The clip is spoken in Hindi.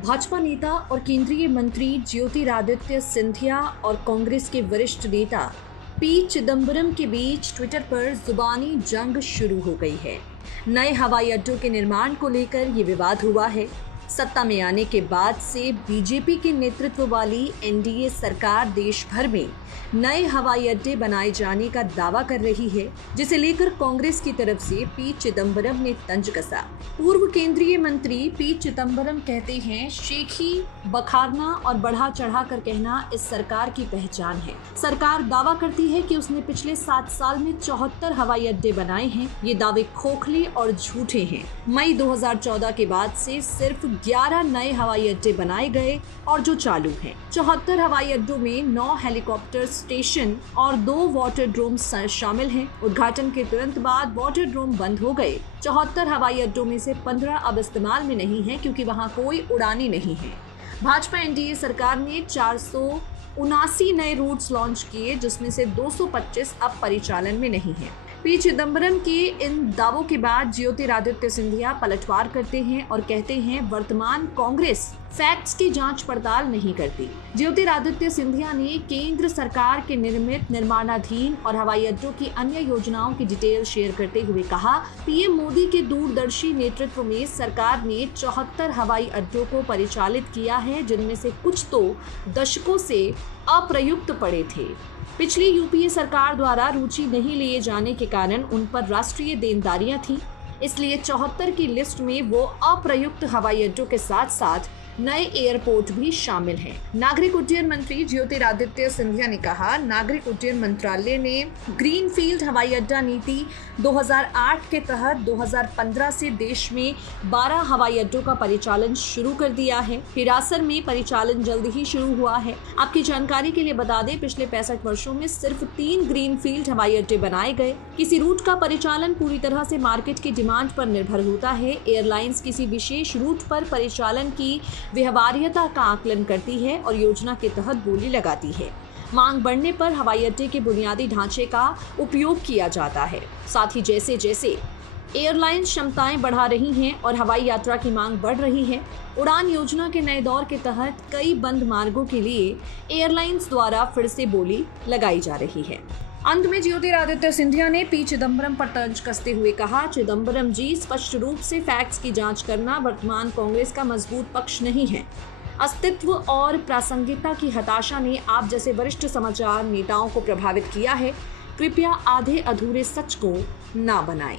भाजपा नेता और केंद्रीय मंत्री ज्योतिरादित्य सिंधिया और कांग्रेस के वरिष्ठ नेता पी चिदंबरम के बीच ट्विटर पर जुबानी जंग शुरू हो गई है। नए हवाई अड्डों के निर्माण को लेकर ये विवाद हुआ है। सत्ता में आने के बाद से बीजेपी के नेतृत्व वाली एनडीए सरकार देश भर में नए हवाई अड्डे बनाए जाने का दावा कर रही है, जिसे लेकर कांग्रेस की तरफ से पी चिदंबरम ने तंज कसा। पूर्व केंद्रीय मंत्री पी चिदंबरम कहते हैं, शेखी बखारना और बढ़ा चढ़ा कर कहना इस सरकार की पहचान है। सरकार दावा करती है कि उसने पिछले 7 साल में 74 हवाई अड्डे बनाए हैं। ये दावे खोखले और झूठे हैं। मई 2014 के बाद से सिर्फ 11 नए हवाई अड्डे बनाए गए और जो चालू हैं। 74 हवाई अड्डों में 9 हेलीकॉप्टर स्टेशन और 2 वाटर ड्रोम शामिल हैं। उद्घाटन के तुरंत बाद वाटर ड्रोम बंद हो गए। 74 हवाई अड्डों में से 15 अब इस्तेमाल में नहीं है क्योंकि वहां कोई उड़ानें नहीं है। भाजपा एनडीए सरकार ने 479 नए रूट्स लॉन्च किए, जिसमें से 225 अब परिचालन में नहीं है। पी चिदंबरम के इन दावों के बाद ज्योतिरादित्य सिंधिया पलटवार करते हैं और कहते हैं, वर्तमान कांग्रेस फैक्ट्स की जांच पड़ताल नहीं करती। ज्योतिरादित्य सिंधिया ने केंद्र सरकार के निर्मित, निर्माणाधीन और हवाई अड्डों की अन्य योजनाओं की डिटेल शेयर करते हुए कहा, पीएम मोदी के दूरदर्शी नेतृत्व में सरकार ने 74 हवाई अड्डों को परिचालित किया है, जिनमें से कुछ तो दशकों से अप्रयुक्त पड़े थे। पिछली यूपीए सरकार द्वारा रुचि नहीं लिए जाने के कारण उन पर राष्ट्रीय देनदारियां थीं, इसलिए 74 की लिस्ट में वो अप्रयुक्त हवाई अड्डों के साथ साथ नए एयरपोर्ट भी शामिल हैं। नागरिक उड्डयन मंत्री ज्योतिरादित्य सिंधिया ने कहा, नागरिक उड्डयन मंत्रालय ने ग्रीनफील्ड हवाई अड्डा नीति 2008 के तहत 2015 से देश में 12 हवाई अड्डों का परिचालन शुरू कर दिया है। हिरासर में परिचालन जल्द ही शुरू हुआ है। आपकी जानकारी के लिए बता दें, पिछले 65 वर्षों में सिर्फ 3 ग्रीनफील्ड हवाई अड्डे बनाए गए। किसी रूट का परिचालन पूरी तरह से मार्केट की डिमांड पर निर्भर होता है। एयरलाइंस किसी विशेष रूट पर परिचालन की व्यवहार्यता का आकलन करती है और योजना के तहत बोली लगाती है। मांग बढ़ने पर हवाई अड्डे के बुनियादी ढांचे का उपयोग किया जाता है। साथ ही जैसे जैसे एयरलाइंस क्षमताएं बढ़ा रही हैं और हवाई यात्रा की मांग बढ़ रही है, उड़ान योजना के नए दौर के तहत कई बंद मार्गों के लिए एयरलाइंस द्वारा फिर से बोली लगाई जा रही है। अंत में ज्योतिरादित्य सिंधिया ने पी चिदंबरम पर तंज कसते हुए कहा, चिदंबरम जी, स्पष्ट रूप से फैक्ट्स की जांच करना वर्तमान कांग्रेस का मजबूत पक्ष नहीं है। अस्तित्व और प्रासंगिकता की हताशा ने आप जैसे वरिष्ठ समाचार नेताओं को प्रभावित किया है। कृपया आधे अधूरे सच को ना बनाएं।